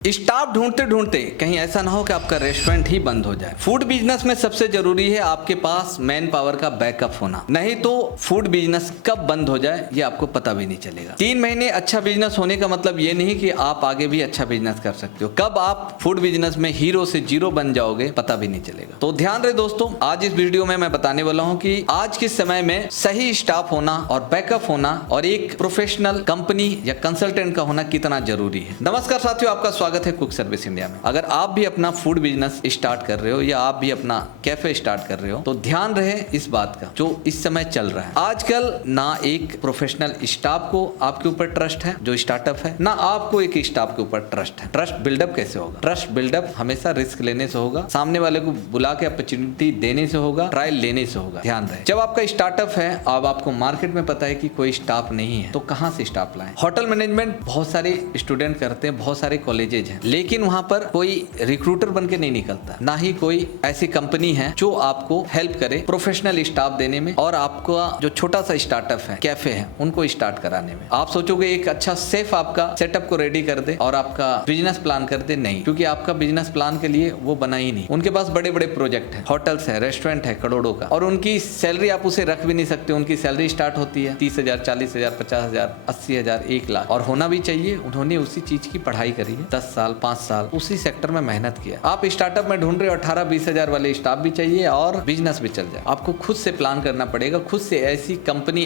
Staff ढूंढते ढूंढते कहीं ऐसा ना हो कि आपका रेस्टोरेंट ही बंद हो जाए। फूड बिजनेस में सबसे जरूरी है आपके पास मैन पावर का बैकअप होना, नहीं तो फूड बिजनेस कब बंद हो जाए ये आपको पता भी नहीं चलेगा। 3 महीने अच्छा बिजनेस होने का मतलब ये नहीं कि आप आगे भी अच्छा बिजनेस कर सकते हो। कब आप फूड बिजनेस में हीरो से जीरो बन जाओगे पता भी नहीं चलेगा। तो ध्यान रहे दोस्तों, आज इस वीडियो में मैं बताने वाला हूँ कि आज के समय में सही स्टाफ होना और बैकअप होना और एक प्रोफेशनल कंपनी या कंसल्टेंट का होना कितना जरूरी है। नमस्कार साथियों, आपका स्वागत है कुक सर्विस इंडिया में। अगर आप भी अपना फूड बिजनेस स्टार्ट कर रहे हो या आप भी अपना कैफे स्टार्ट कर रहे हो तो ध्यान रहे इस बात का जो इस समय चल रहा है। आजकल ना एक प्रोफेशनल स्टाफ को आपके ऊपर ट्रस्ट है जो स्टार्टअप है, ना आपको एक स्टाफ के ऊपर ट्रस्ट है। ट्रस्ट बिल्डअप कैसे होगा? ट्रस्ट बिल्डअप हमेशा रिस्क लेने से होगा, सामने वाले को बुला के अपॉर्चुनिटी देने से होगा, ट्रायल लेने से होगा। ध्यान रहे, जब आपका स्टार्टअप है, अब आपको मार्केट में पता है कि कोई स्टाफ नहीं है तो कहां से स्टाफ लाएं? होटल मैनेजमेंट बहुत सारे स्टूडेंट करते हैं, बहुत सारे कॉलेजेज हैं, लेकिन वहां पर कोई रिक्रूटर बन के नहीं निकलता, ना ही कोई ऐसी कंपनी है जो आपको हेल्प करे प्रोफेशनल स्टाफ देने में और आपका जो छोटा सा स्टार्टअप है, कैफे है, उनको स्टार्ट कराने में। आप सोचोगे एक अच्छा सेफ आपका सेटअप को रेडी कर दे और आपका बिजनेस प्लान कर दे, नहीं, क्योंकि आपका बिजनेस प्लान के लिए वो बना ही नहीं। उनके पास बड़े बड़े प्रोजेक्ट है, होटल्स है, रेस्टोरेंट है करोड़ों का, और उनकी सैलरी आप उसे रख भी नहीं सकते। उनकी सैलरी स्टार्ट होती है 30,000, 40,000, 50,000, 80,000, 1 लाख, और होना भी चाहिए। उन्होंने उसी चीज की पढ़ाई करी है, 10 साल 5 साल उसी सेक्टर में मेहनत किया। आप स्टार्टअप में ढूंढ रहे हो 18-20 हजार वाले स्टाफ भी चाहिए और बिजनेस भी चल जाए। आपको खुद से प्लान करना पड़ेगा, खुद से ऐसी कंपनी,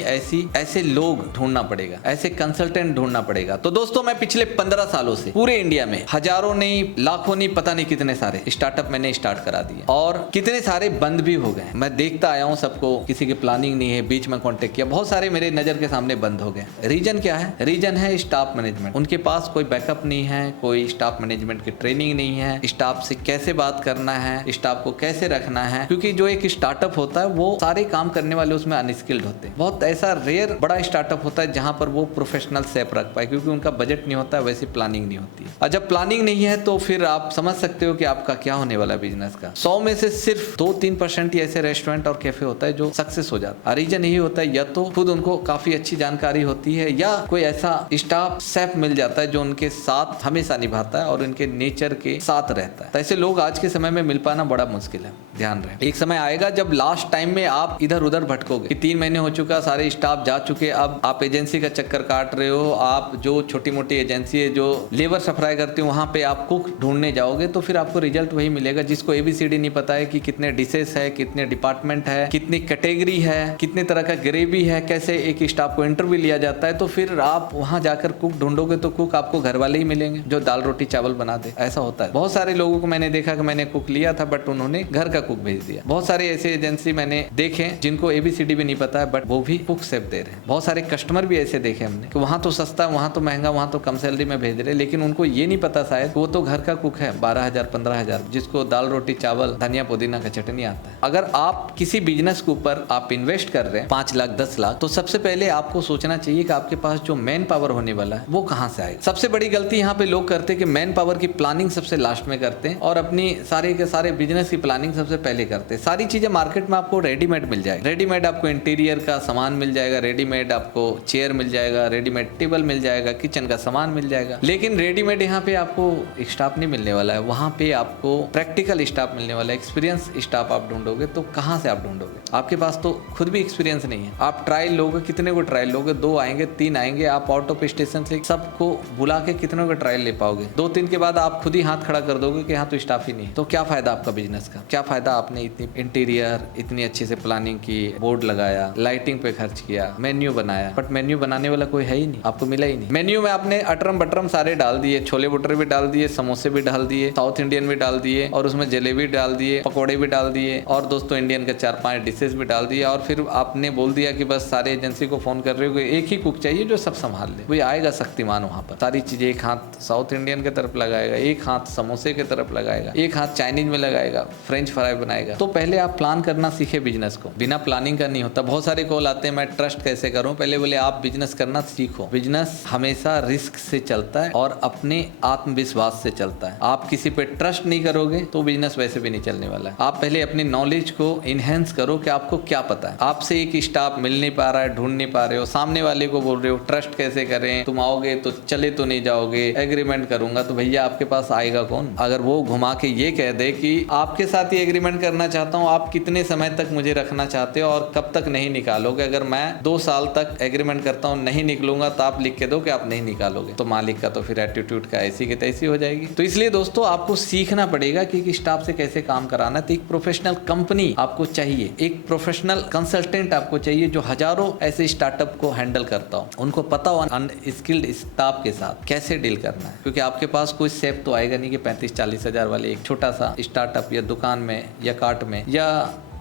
ऐसे लोग ढूंढना पड़ेगा, ऐसे कंसल्टेंट ढूंढना पड़ेगा। तो दोस्तों, मैं पिछले 15 सालों से पूरे इंडिया में हजारों नहीं, लाखों नहीं, पता नहीं कितने सारे स्टार्टअप मैंने स्टार्ट करा दिए और कितने सारे बंद भी हो गए। मैं देखता आया हूँ सबको, किसी की प्लानिंग नहीं है, बीच में कॉन्टेक्ट किया, बहुत सारे मेरे नजर के सामने बंद हो गए। रीजन क्या है? रीजन है स्टाफ मैनेजमेंट। उनके पास कोई बैकअप नहीं है, कोई स्टाफ मैनेजमेंट की ट्रेनिंग नहीं है, स्टाफ से कैसे बात करना है, स्टाफ को कैसे रखना है, क्योंकि जो एक स्टार्टअप होता है वो सारे काम करने वाले उसमें अनस्किल्ड होते हैं। बहुत ऐसा रेयर बड़ा स्टार्टअप होता है जहां पर वो प्रोफेशनल सेफ रख पाए, क्योंकि उनका बजट नहीं होता है, वैसी प्लानिंग नहीं होती है। और जब प्लानिंग नहीं है तो फिर आप समझ सकते हो कि आपका क्या होने वाला बिजनेस का। 100 में से सिर्फ 2-3% ही ऐसे रेस्टोरेंट और कैफे होता है जो सक्सेस हो जाता है। रीजन यही होता है, या तो खुद उनको काफी अच्छी जानकारी होती है या कोई ऐसा स्टाफ सेफ मिल जाता है जो उनके साथ हमेशा निभाता है और उनके नेचर के साथ रहता है। तो ऐसे लोग आज के समय में मिल पाना बड़ा मुश्किल है। ध्यान रहे, एक समय आएगा जब लास्ट टाइम में आप इधर उधर भटकोगे कि 3 महीने हो चुका, सारे स्टाफ जा चुके, अब आप एजेंसी का चक्कर काट रहे हो। आप जो छोटी मोटी एजेंसी है जो लेबर सप्लाई करती है वहां पे आप कुक ढूंढने जाओगे तो फिर आपको रिजल्ट वही मिलेगा जिसको ABCD नहीं पता है कि कितने डिशेस है, कितने डिपार्टमेंट है, कितनी कैटेगरी है, कितने तरह का ग्रेवी है, कैसे एक स्टाफ को इंटरव्यू लिया जाता है। तो फिर आप वहां जाकर कुक ढूंढोगे तो कुक आपको घर वाले ही मिलेंगे जो दाल रोटी चावल बना दे। ऐसा होता है। बहुत सारे लोगों को मैंने देखा कि मैंने कुक लिया था बट उन्होंने घर का कुक भेज दिया। बहुत सारे ऐसे एजेंसी मैंने देखे जिनको ABCD भी नहीं पता है बट वो भी कुक सेफ दे रहे हैं। बहुत सारे कस्टमर भी ऐसे देखे हमने कि वहां तो सस्ता, वहां तो महंगा, वहां तो कम सैलरी में भेज रहे, लेकिन उनको ये नहीं पता शायद वो तो घर का कुक है, 12,000 15,000, जिसको दाल रोटी चावल धनिया पुदीना का चटनी आता है। अगर आप किसी बिजनेस के ऊपर आप इन्वेस्ट कर रहे हैं 5 लाख 10 लाख, तो सबसे पहले आपको सोचना चाहिए कि आपके पास जो मैन पावर होने वाला है वो कहां से आएगा। सबसे बड़ी गलती यहाँ पे लोग करते हैं कि मैन पावर की प्लानिंग सबसे लास्ट में करते हैं और अपनी सारे के सारे बिजनेस की प्लानिंग सबसे पहले करते हैं। सारी चीजें मार्केट में आपको रेडीमेड मिल जाएगा, रेडीमेड आपको इंटीरियर का सामान मिल जाएगा, रेडीमेड आपको चेयर मिल जाएगा, रेडीमेड टेबल मिल जाएगा, किचन का सामान मिल जाएगा, लेकिन रेडीमेड यहाँ पे आपको स्टाफ नहीं मिलने वाला है। वहां पे आपको प्रैक्टिकल स्टाफ मिलने वाला है, एक्सपीरियंस स्टाफ आप ढूंढोगे तो कहां से आप ढूंढोगे? आपके पास तो खुद भी एक्सपीरियंस नहीं है। आप ट्रायल लोगे, कितने को ट्रायल लोगे? 2 आएंगे, 3 आएंगे, आप आउट ऑफ स्टेशन से सबको बुला के कितने को ट्रायल ले पाओगे? 2-3 के बाद आप खुद ही हाथ खड़ा कर दोगे कि यहाँ तो स्टाफ ही नहीं। तो क्या फायदा आपका बिजनेस का? क्या फायदा? आपने इतनी इंटीरियर इतनी अच्छे से प्लानिंग की, बोर्ड लगाया, लाइटिंग पे खर्च किया, मेन्यू बनाया, बट मेन्यू बनाने वाला कोई है ही नहीं, आपको मिला ही नहीं। मेन्यू में आपने अटरम बटरम सारे डाल दिए, छोले भटूरे भी डाल दिए, समोसे भी डाल दिए, साउथ इंडियन भी डाल दिए और उसमें जलेबी डाल दिए, पकौड़े भी डाल दिए और दोस्तों इंडियन के 4-5 डिशेस भी डाल दिए, और फिर आपने बोल दिया कि बस सारे एजेंसी को फोन कर रहे हो कि एक ही कुक चाहिए जो सब संभाल ले। वही आएगा शक्तिमान वहां पर, सारी चीजें एक हाथ साउथ इंडियन की तरफ लगाएगा, एक हाथ समोसे की तरफ लगाएगा, एक हाथ चाइनीज में लगाएगा, फ्रेंच फ्राई बनाएगा। तो पहले आप प्लान करना सीखे बिजनेस को, बिना प्लानिंग का नहीं होता। बहुत सारे कॉल आते हैं मैं ट्रस्ट कैसे करूं? पहले बोले आप बिजनेस करना सीखो। बिजनेस हमेशा रिस्क से चलता है और अपने आत्मविश्वास से चलता है। आप किसी पे ट्रस्ट नहीं करोगे तो बिजनेस वैसे भी नहीं चलने वाला है। आप पहले अपनी नॉलेज को इनहेंस करो कि आपको क्या पता है। आपसे एक स्टाफ मिल नहीं पा रहा है, ढूंढ नहीं पा रहे हो, सामने वाले को बोल रहे हो ट्रस्ट कैसे करें, तुम आओगे तो चले तो नहीं जाओगे, एग्रीमेंट करो करूंगा तो भैया आपके पास आएगा कौन? अगर वो घुमा के ये कह दे कि आपके साथ ये एग्रीमेंट करना चाहता हूँ, आप कितने समय तक मुझे रखना चाहते हो और कब तक नहीं निकालोगे, अगर मैं 2 साल तक एग्रीमेंट करता हूँ नहीं निकलूंगा तो आप लिख के दो कि आप नहीं निकालोगे, तो मालिक का तो फिर एटीट्यूड का ऐसी की तैसी हो जाएगी। तो इसलिए दोस्तों आपको सीखना पड़ेगा कि स्टाफ से कैसे काम कराना है। तो एक प्रोफेशनल कंपनी आपको चाहिए, एक प्रोफेशनल कंसल्टेंट आपको चाहिए जो हजारों ऐसे स्टार्टअप को हैंडल करता हो, उनको पता हो अनस्किल्ड स्टाफ के साथ कैसे डील करना है। क्योंकि आपके पास कोई सेफ तो आएगा नहीं कि 35-40 हजार वाले एक छोटा सा स्टार्टअप या दुकान में या कार्ट में या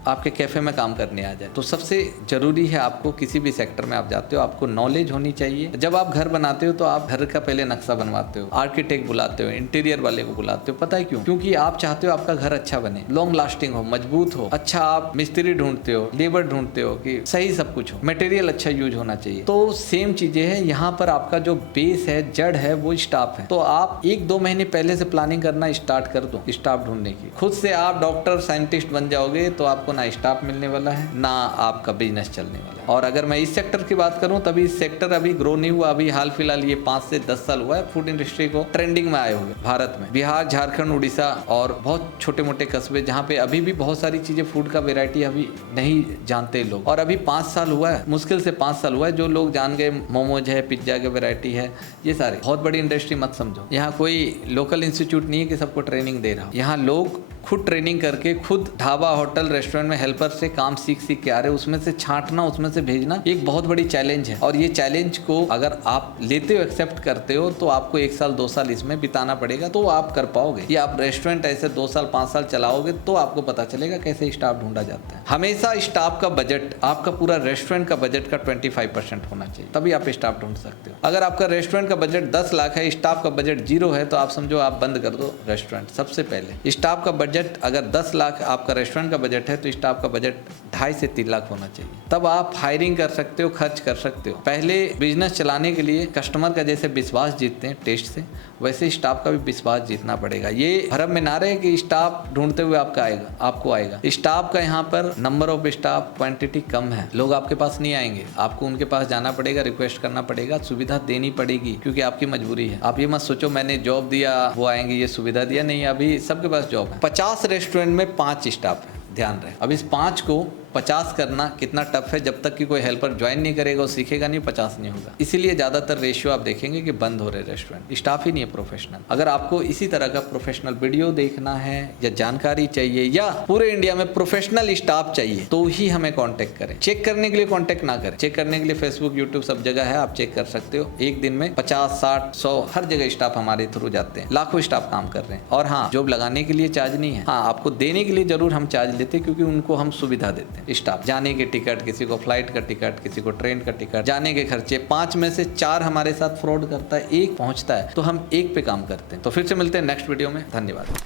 आपके कैफे में काम करने आ जाए। तो सबसे जरूरी है आपको किसी भी सेक्टर में आप जाते हो आपको नॉलेज होनी चाहिए। जब आप घर बनाते हो तो आप घर का पहले नक्शा बनवाते हो, आर्किटेक्ट बुलाते हो, इंटीरियर वाले को बुलाते हो। पता है क्यों? क्योंकि आप चाहते हो आपका घर अच्छा बने, लॉन्ग लास्टिंग हो, मजबूत हो। अच्छा आप मिस्त्री ढूंढते हो, लेबर ढूंढते हो कि सही सब कुछ हो, मटेरियल अच्छा यूज होना चाहिए। तो सेम चीजें है यहाँ पर, आपका जो बेस है, जड़ है, वो स्टाफ है। तो आप 1-2 महीने पहले से प्लानिंग करना स्टार्ट कर दो स्टाफ ढूंढने की। खुद से आप डॉक्टर साइंटिस्ट बन जाओगे तो आपको ना स्टाफ मिलने वाला है ना आपका बिजनेस चलने वाला है। और अगर मैं इस सेक्टर की बात करूं तभी इस सेक्टर अभी ग्रो नहीं हुआ। अभी हाल फिलहाल ये 5 से 10 साल हुआ है फूड इंडस्ट्री को ट्रेंडिंग में आए हुए भारत में। बिहार, झारखंड, उड़ीसा और बहुत छोटे मोटे कस्बे जहाँ पे अभी भी बहुत सारी चीजें फूड का वेरायटी अभी नहीं जानते लोग। और अभी 5 साल हुआ है, मुश्किल से 5 साल हुआ है जो लोग जान गए मोमोज है, पिज्जा की वेरायटी है, ये सारे। बहुत बड़ी इंडस्ट्री मत समझो। यहाँ कोई लोकल इंस्टीट्यूट नहीं है कि सबको ट्रेनिंग दे रहा हो। यहाँ लोग खुद ट्रेनिंग करके खुद ढाबा, होटल, रेस्टोरेंट में हेल्पर से काम सीख के आ रहे, उसमें से छांटना, उसमें से भेजना एक बहुत बड़ी चैलेंज है। और ये चैलेंज को अगर आप लेते हो, एक्सेप्ट करते हो, तो आपको 1 साल 2 साल इसमें बिताना पड़ेगा तो आप कर पाओगे। या आप रेस्टोरेंट ऐसे 2 साल 5 साल चलाओगे तो आपको पता चलेगा कैसे स्टाफ ढूंढा जाता है। हमेशा स्टाफ का बजट, आपका पूरा रेस्टोरेंट का बजट का 25% होना चाहिए, तभी आप स्टाफ ढूंढ सकते हो। अगर आपका रेस्टोरेंट का बजट 10 लाख है, स्टाफ का बजट 0 है, तो आप समझो आप बंद कर दो रेस्टोरेंट। सबसे पहले स्टाफ का बजट अगर 10 लाख आपका रेस्टोरेंट का बजट है तो स्टाफ का बजट 2.5 से 3 लाख होना चाहिए, तब आप हायरिंग कर सकते हो, खर्च कर सकते हो। पहले बिजनेस चलाने के लिए कस्टमर का जैसे विश्वास जीतते हैं टेस्ट से, वैसे स्टाफ का भी विश्वास जीतना पड़ेगा। ये भ्रम में ना रहे कि स्टाफ ढूंढते हुए आपको आएगा। स्टाफ का यहाँ पर नंबर ऑफ स्टाफ क्वांटिटी कम है, लोग आपके पास नहीं आएंगे, आपको उनके पास जाना पड़ेगा, रिक्वेस्ट करना पड़ेगा, सुविधा देनी पड़ेगी क्योंकि आपकी मजबूरी है। आप ये मत सोचो मैंने जॉब दिया वो आएंगे, ये सुविधा दिया, नहीं, अभी सबके पास जॉब है। 50 रेस्टोरेंट में 5 स्टाफ है, ध्यान रहे। अब इस 5 को 50 करना कितना टफ है, जब तक कि कोई हेल्पर ज्वाइन नहीं करेगा और सीखेगा नहीं, 50 नहीं होगा। इसीलिए ज्यादातर रेशियो आप देखेंगे कि बंद हो रहे रेस्टोरेंट, स्टाफ ही नहीं है प्रोफेशनल। अगर आपको इसी तरह का प्रोफेशनल वीडियो देखना है या जानकारी चाहिए या पूरे इंडिया में प्रोफेशनल स्टाफ चाहिए तो ही हमें कांटेक्ट करें। चेक करने के लिए कांटेक्ट ना करें, चेक करने के लिए फेसबुक, यूट्यूब सब जगह है, आप चेक कर सकते हो। एक दिन में 50, 60, 100 हर जगह स्टाफ हमारे थ्रू जाते हैं, लाखों स्टाफ काम कर रहे हैं। और हाँ, जॉब लगाने के लिए चार्ज नहीं है, हाँ आपको देने के लिए जरूर हम चार्ज लेते हैं क्योंकि उनको हम सुविधा देते हैं। स्टाफ जाने के टिकट, किसी को फ्लाइट का टिकट, किसी को ट्रेन का टिकट, जाने के खर्चे, 5 में से 4 हमारे साथ फ्रॉड करता है, 1 पहुंचता है, तो हम 1 पे काम करते हैं। तो फिर से मिलते हैं नेक्स्ट वीडियो में, धन्यवाद।